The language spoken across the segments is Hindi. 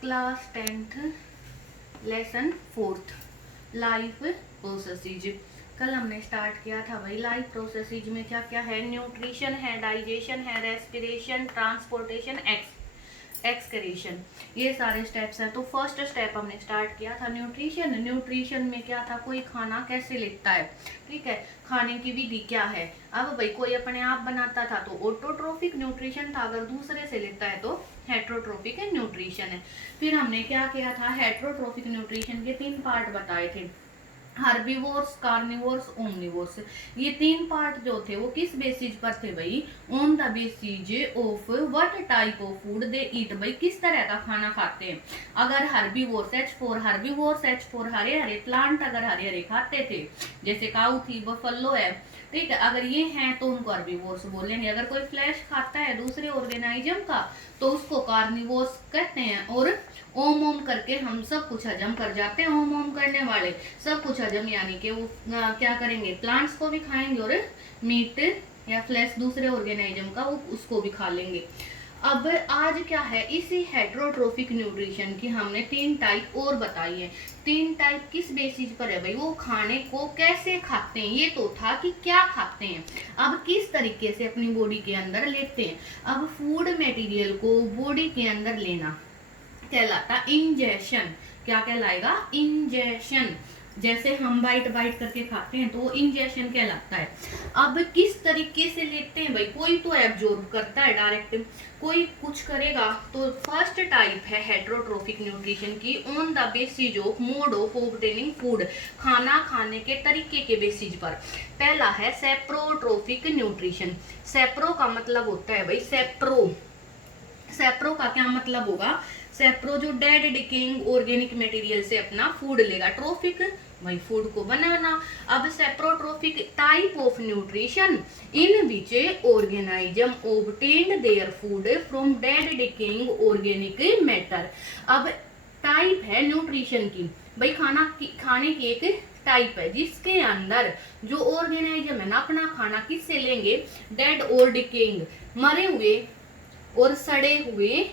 Class 10th lesson 4th life processes. कल हमने स्टार्ट किया था भाई लाइफ प्रोसेसेज में क्या क्या है, न्यूट्रिशन है, डाइजेशन है, रेस्पिरेशन, ट्रांसपोर्टेशन, एक्सक्रीशन, ये सारे स्टेप्स हैं। तो फर्स्ट स्टेप हमने स्टार्ट किया था न्यूट्रिशन। न्यूट्रिशन में क्या था, कोई खाना कैसे लेता है, ठीक है, खाने की विधि क्या है। अब भाई कोई अपने आप बनाता था तो ऑटोट्रोफिक न्यूट्रिशन था, अगर दूसरे से लेता है तो हेट्रोट्रोफिक न्यूट्रिशन है। फिर हमने क्या किया था, हेट्रोट्रोफिक न्यूट्रिशन के 3 पार्ट बताए थे, हर्बीवोर्स, कार्निवोर्स, ओमनिवोर्स। ये 3 पार्ट जो थे वो किस बेसिस पर थे भाई, on the basis of what type of food they eat, भाई किस तरह का खाना खाते हैं। अगर हर्बीवोर्स H4 हर्बीवोर्स H4 हरे हरे प्लांट अगर हरे हरे खाते थे, जैसे काऊ थी, बफलो है, ठीक है, अगर ये हैं तो उनको हर्बीवोर्स बोलेंगे। अगर कोई फ्लैश खाता है दूसरे ऑर्गेनाइज्म का तो उसको कार्निवोर्स कहते हैं। और ओम ओम करके हम सब कुछ हजम कर जाते हैं, ओम ओम करने वाले सब कुछ हजम, यानी कि वो क्या करेंगे, प्लांट्स को भी खाएंगे और मीट या फ्लैश दूसरे ऑर्गेनाइज्म का वो उसको भी खा लेंगे। अब आज क्या है, इसी हेट्रोट्रोफिक न्यूट्रिशन की हमने 3 टाइप और बताई है। 3 टाइप किस बेसिस पर है भाई, वो खाने को कैसे खाते हैं, ये तो था कि क्या खाते हैं, अब किस तरीके से अपनी बॉडी के अंदर लेते हैं। अब फूड मटेरियल को बॉडी के अंदर लेना कहलाता इंजेशन। क्या कहलाएगा, इंजेशन। जैसे हम बाइट बाइट करके खाते हैं तो वो इंजेशन कहलाता है। अब किस तरीके से लेते हैं भाई, कोई तो एब्जॉर्ब करता है डायरेक्ट, कोई कुछ करेगा। तो फर्स्ट टाइप है हेट्रोट्रोफिक न्यूट्रिशन की, on the basis of mode of obtaining food, खाना खाने के तरीके के बेसिस पर। पहला है सेप्रोट्रोफिक न्यूट्रिशन। सेप्रो का मतलब होता है भाई सेप्रो, सेप्रो का क्या मतलब होगा, सेप्रो जो डेड डिकेइंग ऑर्गेनिक मटेरियल से अपना फूड लेगा, ट्रोफिक वही फूड को बनाना। अब saprotrophic type of nutrition in which organism obtained their food from dead decaying organic matter. अब टाइप है न्यूट्रिशन की, भाई खाने की एक टाइप है जिसके अंदर जो ऑर्गेनाइज्म है ना अपना खाना किससे लेंगे, डेड और डिकेइंग, मरे हुए और सड़े हुए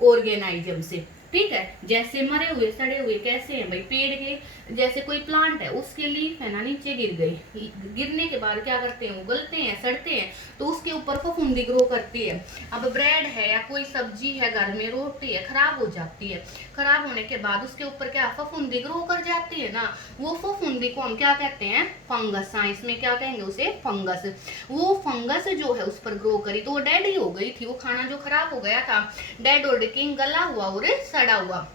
ऑर्गेनाइज्म से, ठीक है। जैसे मरे हुए सड़े हुए कैसे हैं भाई, पेड़ के जैसे कोई प्लांट है उसके लीफ है ना नीचे गिर गई, गिरने के बाद क्या करते हैं, उगलते हैं, सड़ते हैं, तो उसके ऊपर फफूंदी ग्रो करती है। अब ब्रेड है या कोई सब्जी है घर में, रोटी है, खराब हो जाती है, खराब होने के बाद उसके ऊपर क्या फफूंदी ग्रो कर जाती है ना, वो फफूंदी को हम क्या कहते हैं, फंगस। साइंस में क्या कहेंगे उसे, फंगस। वो फंगस जो है उस पर ग्रो करी तो वो डेड ही हो गई थी, वो खाना जो खराब हो गया था, डेड और डिकेइंग गला हुआ और सड़ा हुआ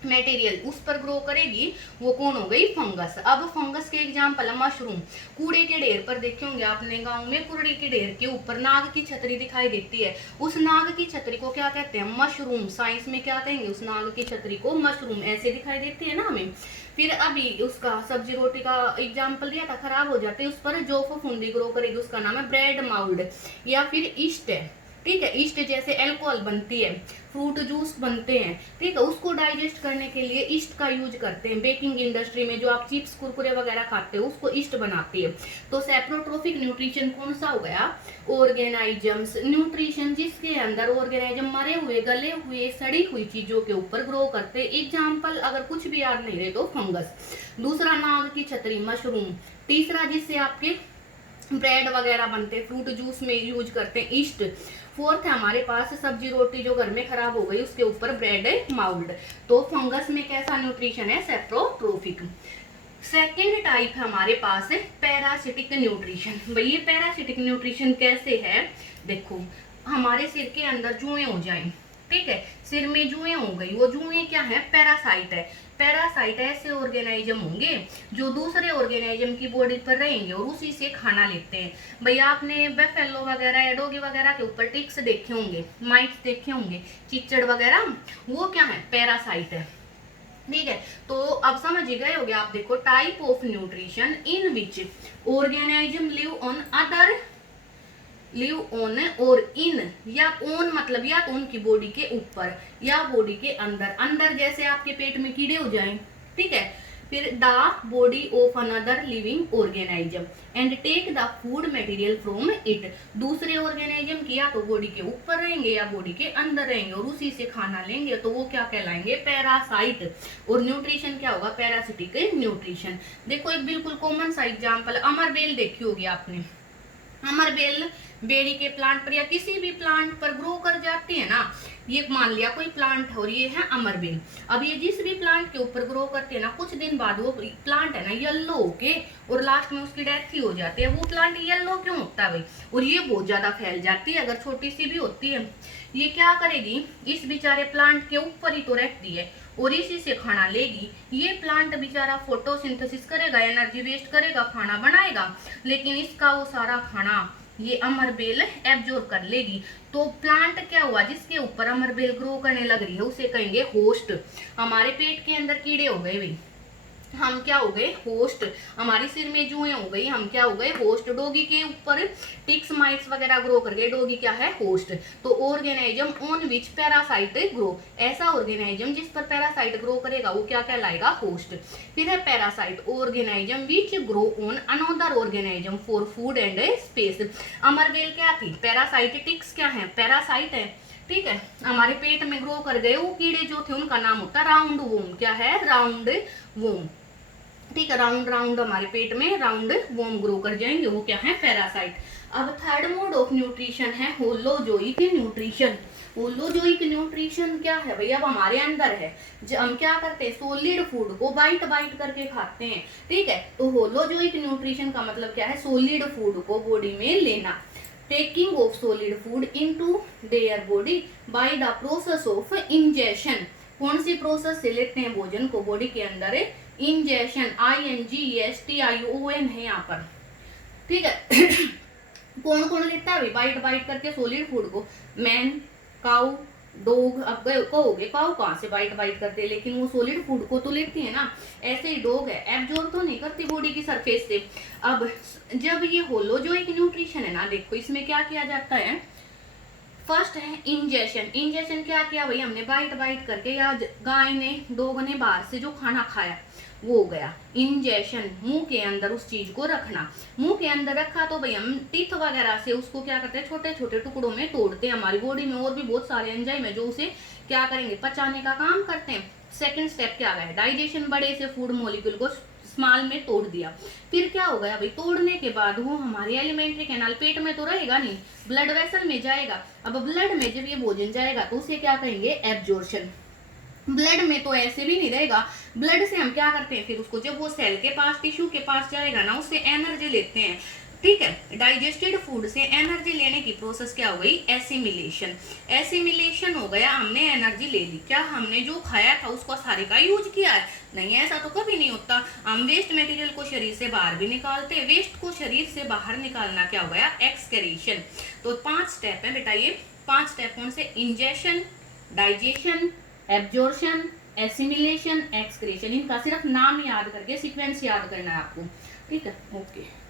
मटेरियल उस पर ग्रो करेगी, वो कौन हो गई, फंगस। अब फंगस के एग्जांपल है मशरूम। कूड़े के ढेर पर देखे होंगे आपने गांव में, कूड़े के ढेर के ऊपर नाग की छतरी दिखाई देती है, उस नाग की छतरी को क्या कहते हैं, मशरूम। साइंस में क्या कहेंगे उस नाग की छतरी को, मशरूम। ऐसे दिखाई देती है ना हमें। फिर अभी उसका सब्जी रोटी का एग्जाम्पल दिया था, खराब हो जाते उस पर जो फफूंदी ग्रो करेगी उसका नाम है ब्रेड माउल्ड या फिर ईस्ट है, ठीक है। ईस्ट जैसे अल्कोहल बनती है, फ्रूट जूस बनते हैं, ठीक है, उसको डाइजेस्ट करने के लिए ईस्ट का यूज करते हैं। बेकिंग इंडस्ट्री में जो आप चिप्स कुरकुरे वगैरह खाते हो उसको ईस्ट बनाती है। तो सेप्रोट्रोफिक न्यूट्रिशन कौन सा हो गया, ऑर्गेनाइजम्स न्यूट्रिशन जिसके अंदर ऑर्गेनाइजम मरे हुए गले हुए सड़ी हुई चीजों के ऊपर ग्रो करते हैं। एग्जाम्पल अगर कुछ भी याद नहीं रहे तो फंगस, दूसरा नाग की छतरी मशरूम, तीसरा जिससे आपके ब्रेड वगैरह बनते, फ्रूट जूस में यूज करते हैं, ईस्ट। फोर्थ है हमारे पास सब्जी रोटी जो घर में खराब हो गई उसके ऊपर ब्रेड माउल्ड। तो फंगस में कैसा न्यूट्रिशन है, सेप्रोट्रोफिक। सेकेंड टाइप है हमारे पास पैरासिटिक न्यूट्रिशन। भाई ये पैरासिटिक न्यूट्रिशन कैसे है, देखो हमारे सिर के अंदर जुएं हो जाएं, ठीक है, सिर में जुएं हो गई, वो जुएं क्या है, पैरासाइट है। पैरासाइट ऐसे ऑर्गेनाइज्म होंगे जो दूसरे ऑर्गेनाइज्म की बॉडी पर रहेंगे और उसी से खाना लेते हैं। भैया आपने बेफेलो वगैरह या डॉगी वगैरह के ऊपर टिक्स देखे होंगे, माइट्स देखे होंगे, चिचड़ वगैरह, वो क्या है, पैरासाइट है, ठीक है। तो अब समझ गए होगे आप। देखो type of nutrition in which organism live on और इन, या ऑन मतलब या तो उनकी बॉडी के ऊपर या बॉडी के अंदर। अंदर जैसे आपके पेट में कीड़े हो जाएं, ठीक है, फिर the body of another living organism and take the food material from it. दूसरे ऑर्गेनाइज्म की या तो बॉडी के ऊपर रहेंगे या बॉडी के अंदर रहेंगे और उसी से खाना लेंगे, तो वो क्या कहलाएंगे, पैरासाइट। और न्यूट्रिशन क्या होगा, पैरासिटिक न्यूट्रिशन। देखो एक बिल्कुल कॉमन सा एग्जांपल, अमरबेल देखी होगी आपने। अमरबेल बेरी के प्लांट पर या किसी भी प्लांट पर ग्रो कर जाती है ना। ये मान लिया कोई प्लांट है और ये है अमरबेल। अब ये जिस भी प्लांट के ऊपर ग्रो करते हैं ना, कुछ दिन बाद वो प्लांट है ना येलो होके और लास्ट में उसकी डेथ ही हो जाती है। वो प्लांट येलो क्यों होता है भाई, और ये बहुत ज्यादा फैल जाती है, अगर छोटी सी भी होती है। ये क्या करेगी, इस बेचारे प्लांट के ऊपर ही तो रहती है और इसी से खाना लेगी। ये प्लांट बेचारा फोटोसिंथेसिस करेगा, एनर्जी वेस्ट करेगा, खाना बनाएगा, लेकिन इसका वो सारा खाना ये अमरबेल एब्जॉर्ब कर लेगी। तो प्लांट क्या हुआ, जिसके ऊपर अमरबेल ग्रो करने लग रही है उसे कहेंगे होस्ट। हमारे पेट के अंदर कीड़े हो गए भाई, हम क्या हो गए, होस्ट। हमारे सिर में जुएं हो गई, हम क्या हो गए, होस्ट। डॉगी के ऊपर टिक्स माइट्स वगैरह ग्रो कर गए, डॉगी क्या है, होस्ट। तो organism on which parasite grow, ऐसा ऑर्गेनाइज्म जिस पर पैरासाइट ग्रो करेगा वो क्या कहलाएगा, होस्ट। फिर है parasite, organism which grow on another organism for food and space. अमरबेल क्या थी, पैरासाइट। टिक्स क्या है, पैरासाइट है, ठीक है। हमारे पेट में ग्रो कर गए वो कीड़े जो थे, उनका नाम होता है राउंड वोम। क्या है, राउंड वोम, ठीक है। राउंड राउंड हमारे पेट में राउंड वोम ग्रो कर जाएंगे, वो क्या है, पैरासाइट। अब थर्ड मोड ऑफ न्यूट्रिशन है होलोजोइक न्यूट्रिशन। होलोजोइक न्यूट्रिशन क्या है भाई, अब हमारे अंदर है, हम क्या करते हैं, सोलिड फूड को बाइट बाइट करके खाते हैं, ठीक है। तो होलोजोइक न्यूट्रिशन का मतलब क्या है, सोलिड फूड को बॉडी में लेना। Taking of solid food into their body by the process of ingestion. कौन सी प्रोसेस से लेते हैं भोजन को बॉडी के अंदर, इंजेशन, INGESTION है यहाँ पर, ठीक है। कौन कौन लेता है, बाइट बाइट करके सोलिड फूड को, मैन, काउ, डॉग। अब कहोगे काउ कहाँ से बाइट बाइट करते हैं, लेकिन वो सॉलिड फूड को तो लेती है ना। ऐसे ही डॉग है, एब्जॉर्ब तो नहीं करती बॉडी की सरफेस से। अब जब ये होलोजोइक न्यूट्रिशन है ना, देखो इसमें क्या किया जाता है, फर्स्ट है इंजेशन। इंजेशन क्या किया भाई, हमने बाइट बाइट करके या गाय ने, डॉग ने बाहर से जो खाना खाया वो हो गया इंजेशन। मुंह के अंदर उस चीज को रखना, मुंह के अंदर रखा तो भाई हम टीथ वगैरह से उसको क्या करते हैं, छोटे छोटे टुकड़ों में तोड़ते हैं। हमारी बॉडी में और भी बहुत सारे एंजाइम है जो उसे क्या करेंगे, पचाने का काम करते हैं। सेकंड स्टेप क्या है, डाइजेशन, बड़े से फूड मॉलिक्यूल को स्मॉल में तोड़ दिया। फिर क्या हो गया भाई, तोड़ने के बाद वो हमारे एलिमेंट्री कैनाल, पेट में तो रहेगा नहीं, ब्लड वेसल में जाएगा। अब ब्लड में जब ये भोजन जाएगा तो उसे क्या कहेंगे, एब्जॉर्प्शन। ब्लड में तो ऐसे भी नहीं रहेगा, ब्लड से हम क्या करते हैं, फिर उसको जब वो सेल के पास, टिश्यू के पास जाएगा ना, उससे एनर्जी लेते हैं, ठीक है। डाइजेस्टेड फूड से एनर्जी लेने की प्रोसेस क्या हो गई, एसिमिलेशन। एसिमिलेशन हो गया, हमने एनर्जी ले ली। क्या हमने जो खाया था उसको सारे का यूज किया है, नहीं, ऐसा तो कभी नहीं होता। हम वेस्ट मटेरियल को शरीर से बाहर भी निकालते, वेस्ट को शरीर से बाहर निकालना क्या हो गया, एक्सक्रीशन। तो 5 स्टेप है बेटा, ये 5 स्टेप कौन से, ingestion, digestion, absorption, assimilation, excretion. इनका सिर्फ नाम याद करके सीक्वेंस याद करना है आपको, ठीक है, ओके।